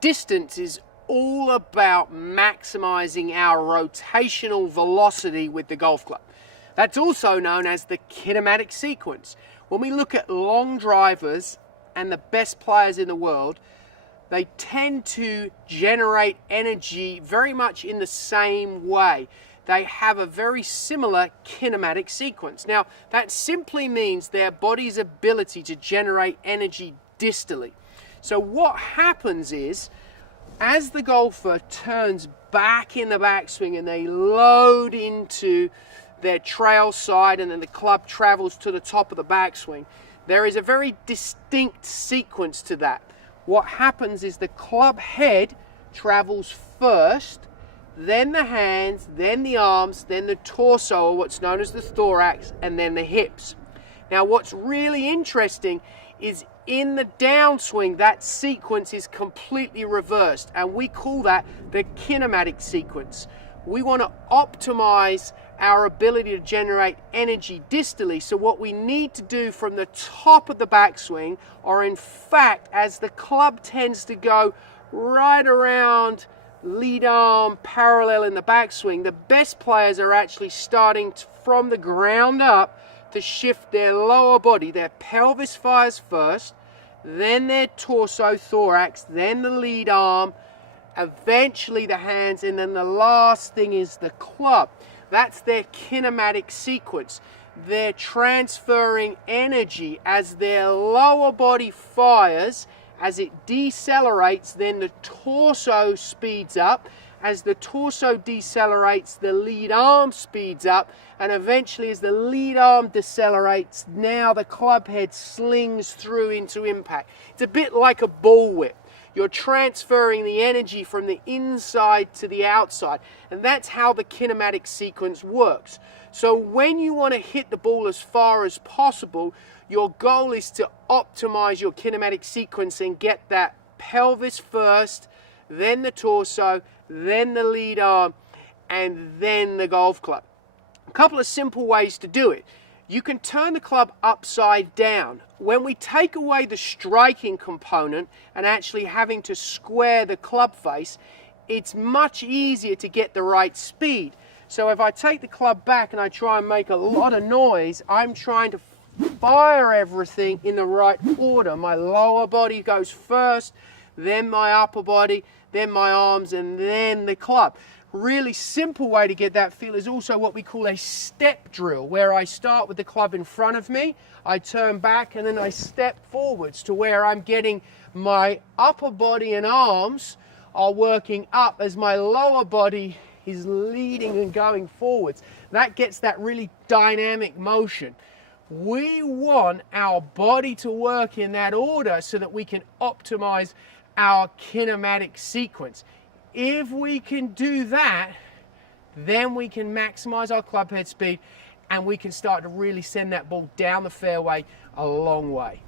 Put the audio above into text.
Distance is all about maximizing our rotational velocity with the golf club. That's also known as the kinematic sequence. When we look at long drivers and the best players in the world, they tend to generate energy very much in the same way. They have a very similar kinematic sequence. Now, that simply means their body's ability to generate energy distally. So what happens is, as the golfer turns back in the backswing and they load into their trail side and then the club travels to the top of the backswing, there is a very distinct sequence to that. What happens is the club head travels first, then the hands, then the arms, then the torso, or what's known as the thorax, and then the hips. Now what's really interesting is in the downswing, that sequence is completely reversed, and we call that the kinematic sequence. We want to optimize our ability to generate energy distally. So what we need to do from the top of the backswing, or in fact, as the club tends to go right around lead arm parallel in the backswing, the best players are actually starting from the ground up to shift their lower body. Their pelvis fires first, then their torso, thorax, then the lead arm, eventually the hands, and then the last thing is the club. That's their kinematic sequence. They're transferring energy as their lower body fires. As it decelerates, then the torso speeds up. As the torso decelerates, the lead arm speeds up, and eventually as the lead arm decelerates, now the club head slings through into impact. It's a bit like a bullwhip. You're transferring the energy from the inside to the outside, and that's how the kinematic sequence works. So when you want to hit the ball as far as possible, your goal is to optimize your kinematic sequence and get that pelvis first, then the torso, then the lead arm, and then the golf club. A couple of simple ways to do it. You can turn the club upside down. When we take away the striking component and actually having to square the club face, it's much easier to get the right speed. So if I take the club back and I try and make a lot of noise, I'm trying to fire everything in the right order. My lower body goes first, then my upper body, then my arms, and then the club. Really simple way to get that feel is also what we call a step drill, where I start with the club in front of me, I turn back, and then I step forwards to where I'm getting my upper body and arms are working up as my lower body is leading and going forwards. That gets that really dynamic motion. We want our body to work in that order so that we can optimize our kinematic sequence. If we can do that, then we can maximize our club head speed and we can start to really send that ball down the fairway a long way.